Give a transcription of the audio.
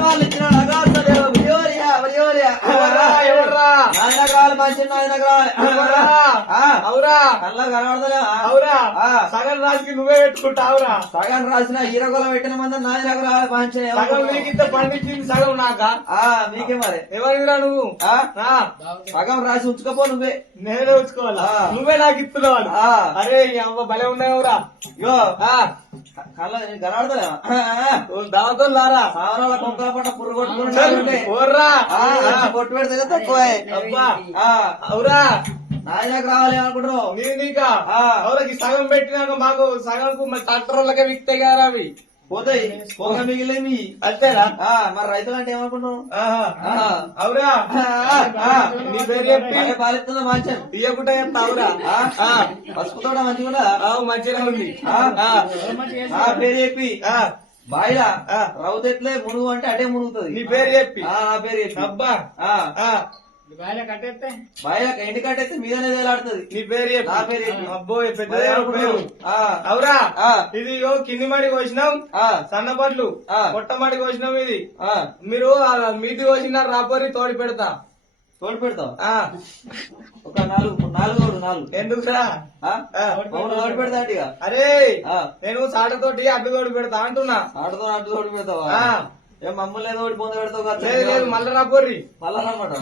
వాళ్ళు ఇచ్చిన నగరాలు మంచి నగరాలు అవురా కళ్ళ కనబడతలేవా అవురా సగం రాజుకి నువ్వే పెట్టుకుంటావురా సగం రాసిన హీరోగోళం పెట్టిన మంది నాది నగరాలు మంచి సగం నీకింత పండించింది సగం నాక మీకే మరి ఎవరిరా నువ్వు సగం రాసి ఉంచుకోపో నువ్వే నేనే ఉంచుకోవాలా నువ్వే నాకు ఇస్తున్నావు అరే ఈ అవ్వ భలే ఉన్నావురా యో కళ్ళ కనబడతలేవా దావతో లారా సావరాల కొంకల పట్ట పుర్రు కొట్టుకుంటే ఓర్రా కొట్టు పెడితే తక్కువ అబ్బా అవురా నాయనకు రావాలి అనుకుంటున్నావు నీకా అవురకి సగం పెట్టినాక మాకు సగంకు మరి ట్రాక్టర్ వాళ్ళకే విక్తాయి కదా అవి పోతాయి పొగ మిగిలేమి అంతేనా మరి రైతులు అంటే ఏమనుకుంటున్నావు అవురా నీ పేరు చెప్పి పాలిస్తుందా మంచి తీయకుండా చెప్తా అవురా పసుపు తోట మంచిగా మంచిగా ఉంది నా పేరు చెప్పి బాయిలా రౌతెట్లే మునుగు అంటే అటే మునుగుతుంది నీ పేరు చెప్పి నా పేరు చెప్పి అబ్బా బాయిలా ఇంటి కట్టేస్తే మీదనే వేలాడుతుంది నీ పేరు చెప్పి నా పేరు చెప్పి అబ్బో పెద్ద పేరు అవురా ఇది కింది మడి కోసినాం సన్నపట్లు పొట్టమడి కోసినాం ఇది మీరు మీది కోసిన రాపోరి తోడి పెడతా తోడు పెడతావు ఒక నాలుగు ఎందుకురా తోడు పెడతా అటుగా అరే నేను సాటతోటి అడ్డు తోడు పెడతా అంటున్నా అడ్డు తోడు పెడతావా ఏ మమ్మల్ని ఏదో ఒకటి పొంద పెడతావు లేదు మళ్ళీ రాపోర్రి మళ్ళా అనమాట